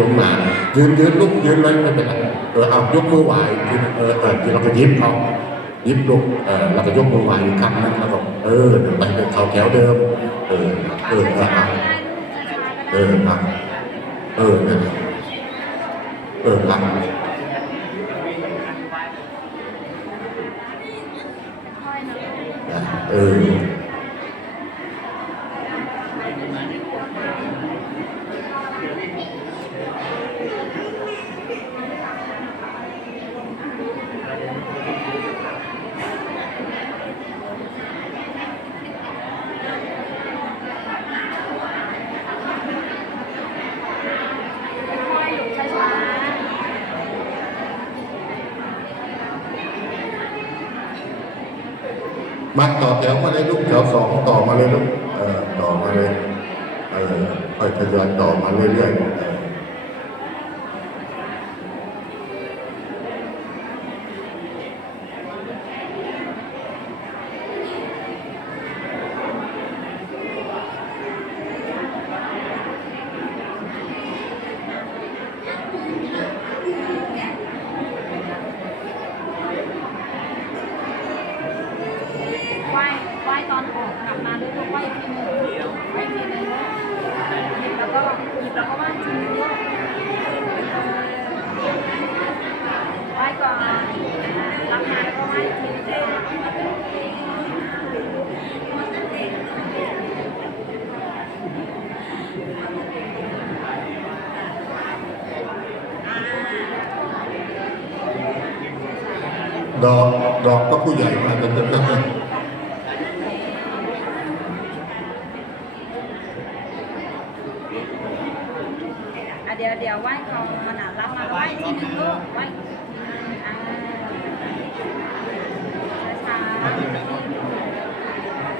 ลงมายืนยืนลุกยืนเลยไม่เป็นไรเออเอายกมือไหวทีเออเออทีเราก็ยิ้มเอายิ้มลุกเออเราก็ยกมือไหวอีกครั้งนึงแล้วก็เออไปเป็นเขาแถวเดิม เออเออเออเอาเออเอาเออแหละเออเอาเออ มาต่อแถวมาเลยลูกแถวสองต่อมาเลยลูกเออต่อมาเลยเออค่อยทยอยต่อมาเรื่อยๆเออ ๆไหว้ไหว้ตอนออกกลับมาด้วยลูกไหว้อีกทีหนึงไหว้อีกทีหนึงหยิบแล้วก็หยิบแล้วก็ไหว้อีกทีหนึงลูกไหว้ก่อนอ่ารับงานแล้วก็ไหว้อีกทีหนึง ดอกดอกก็ผู้ใหญ่มาแต่แต่แต่อะเดี๋ยวเดี๋ยวไหว้เขามานารับมาแล้วไหว้ที่หนึ่งลูกไหว้อีกทีหนึงอ่าช้าๆเ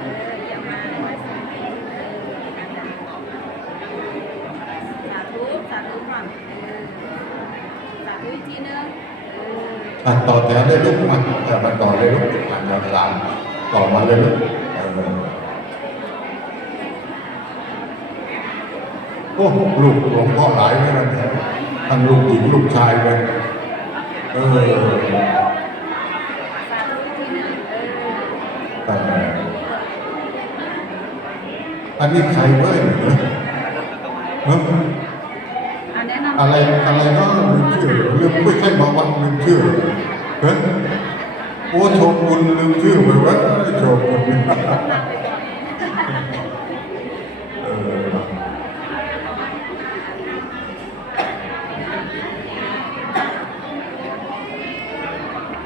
อออย่ามาไหว้สูงเออสาธุสาธุก่อนเออสาธุอีกทีหนึงเออ อะ ต่อแถวได้ลูกมาเออมาต่อเลยลูกอะแถวสามต่อมาเลยลูกโอ้ลูกหลวงพ่อหลายเลยนะเนี่ยทั้งลูกหญิงลูกชายเลยเออสาธุอีกทีหนึงเออเอออันนี้ใครเว้ยเนอะ อะไรอะไรนะลืมชื่อเรื่องไม่ใช่มาวันลืมชื่อเฮ้ยโอ้โชกุนลืมชื่อไปวะโชกุนเออ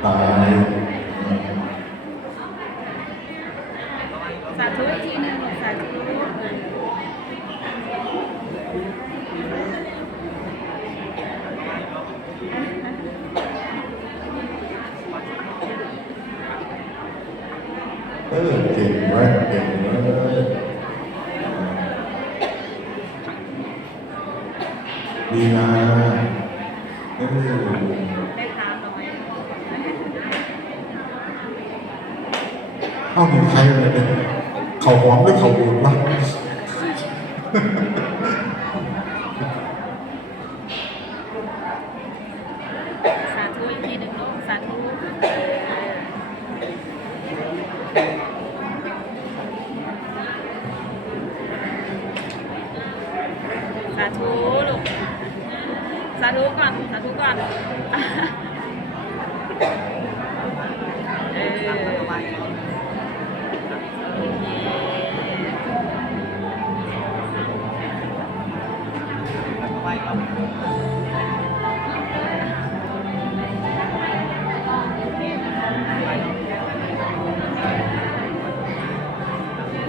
ตาย สาธุอีกทีหนึงสาธุเออ เออเก่งเว้ยเก่งเว้ย ดีนะเออได้ามหน่อยเอ้ามีใครอะไรเนี่ยเขาหอมหรือเขาบูดวะ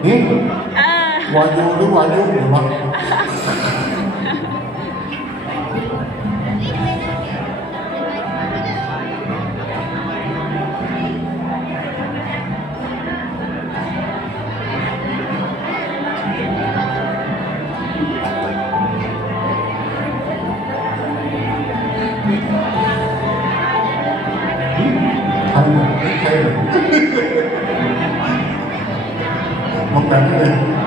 นี่เออ วายุหรือวายุหรือวะ มองแบบนี้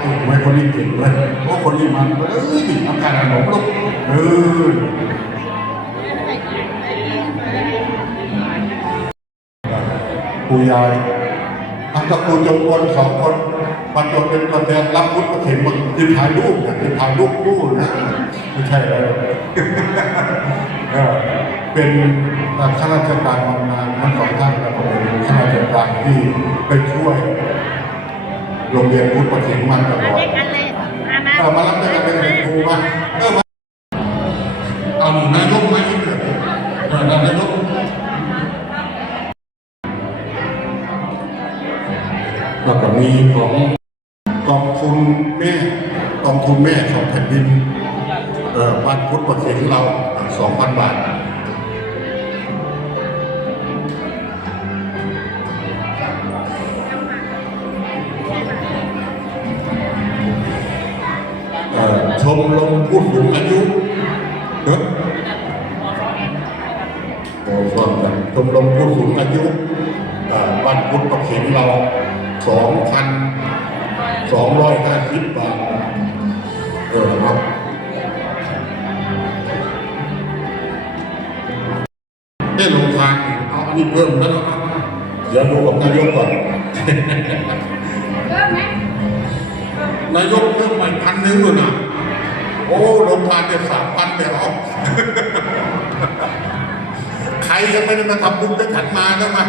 เก่งไว้คนนี้เก่งเลยโอ้คนนี้มันเอ้ยอาการขนมลูกเออผู้ใหญ่อันกับครูจงกลสองคนมันจนเป็นตัวแทนรับพุทธเข็มมันยืนถ่ายรูปเนี่ยยืนถ่ายรูปคู่นะไม่ใช่เลยเออเป็นข้าราชการบำนาญทั้งสองท่านแล้วก็เป็นข้าราชการที่ไปช่วย โรงเรียนพุทธประเทศมันตลอดเด็กกันเลยอามาเออมารับได้กันเป็นครูมาเออมาเอาหนุนนายกมาอีกเถอะเออนายกแล้วก็มีของกองทุนแม่กองทุนแม่ของแผ่นดินเออบ้านพุทธประเทศเราสองพันบาท มรมผู้สูงอายุเนอะโอ้ฟังกันชมรมผู้สูงอายุเอ่อบ้านพุทธประเข็นเราสองพันสองร้อยห้าสิบบาทเออเนาะได้ลงทางอีกเอาอันนี้เพิ่มแล้วนะครับเดี๋ยวดูกับนายกก่อนเริ่มไหมนายกเพิ่มมาอีกพันหนึ่งเลยนะโอ้ลงทานเดี๋ยวสามพันเดี๋ยวเอาใครยังไม่ได้มาทำบุญด้วยขันมาก็มา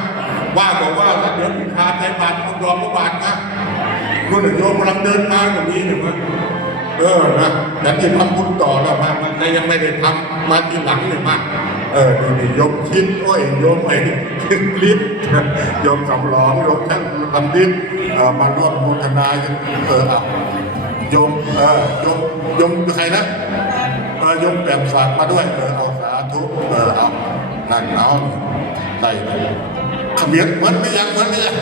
ว่าบอกว่าถ้าเดี๋ยวพิพาใจบาทเอายอมพระบาทนะคุณโยมกำลังเดินมาแบบนี้หนึ่งนะเออนะแต่ที่ทำบุญต่อแล้วมามันใครยังไม่ได้ทำมาทีหลังหนึ่งมาเออนี่นี่โยมคิดโอ้ยโยมไอ้ลิฟโยมสำรองโยมท่านทำลิฟเออมาร่วมโมทนากันเอออะ ยมเออยมยมใครนะเออยมแบบฝากมาด้วยเออเอาสาธุเออเอานั่นเอาใส่เลยขมิ้นเหมือนไม่ยังเหมือนไม่ยัง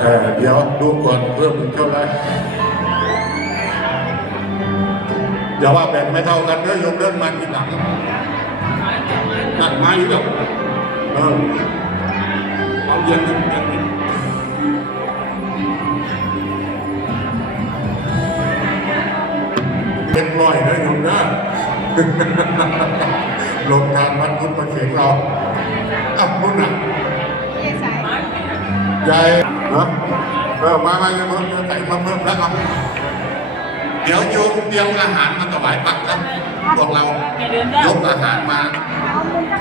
เออเดี๋ยวดูก่อนเพิ่มเท่าไหรอย่าว่าแบ่งไม่เท่ากันเด้อโยมเดินมาทีหลังนั่นมาอีกแล้วเออเอาเย็นเย็ นเย็นเป็นร้อยนะโยมนะลงทางวัดพุทธประเขียงเราอะนุ่นอะเยสายยายเนะเออมามาเพิ่มจะใส่มาเพิ่มแล้วครับเดี๋ยวโยมเตรียมอาหารมาถวายปักนะพวกเรายกอาหารมา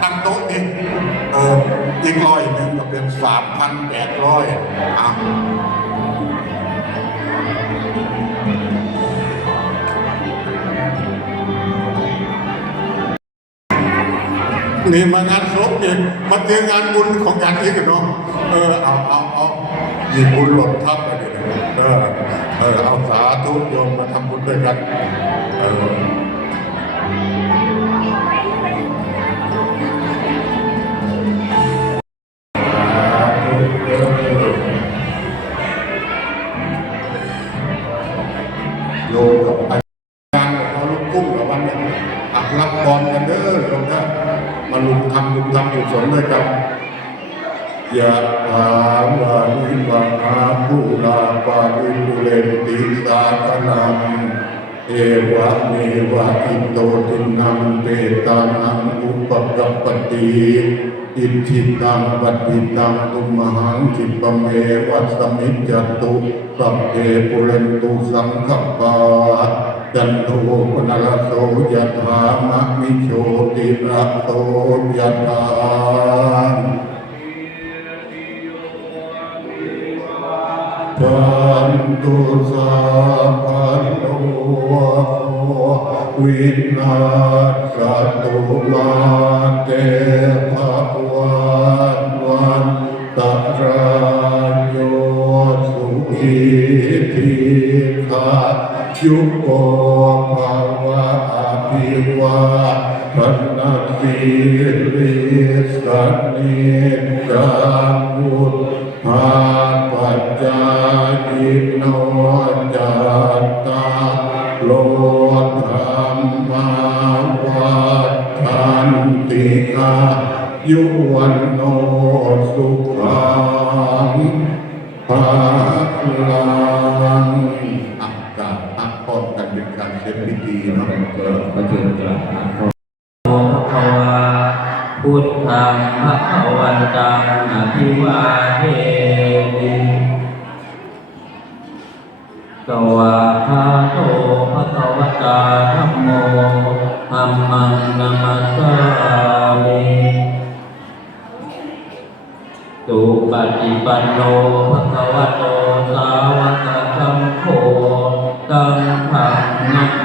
ตั้งโต๊ะนี่เอออีกร้อยหนึ่งก็เป็นสามพันแปดร้อยอะ นี่มางานศพเนี่ยมาเจองานบุญของกันอีกเนาะเออเอาเอาเอามีบุญหล่นทับไปเลยเออเออเอาสาธุโยมมาทำบุญด้วยกันเออ ลุมทำลุมทำกุศลด้วยกันยะถาวาริวหาภูราปาริปุเรนติสาคนังเอวะเมวะอิโตตินังเปตานังอุปกัปปติอิจิตังปฏิตังตุมหังคิปเมวัสมิจตุสัพเพปุเรนตุสังคปา จันโทปนรโสยะถามะมิโชติระโตยะถาพันตุสาพันโลวินาศตุมาเตภวันวันตรายโยสุขีทีขายุโก ริสันนิกามุตภาปัจจายิโนจัตตาโลธรรมาวัฏทันติกายุวัน กวาคาโตภะคะวตาธัมโมธัมมังนัมสสามิสุปฏิปันโนภะคะวะโตสาวกสังโฆสังฆังนั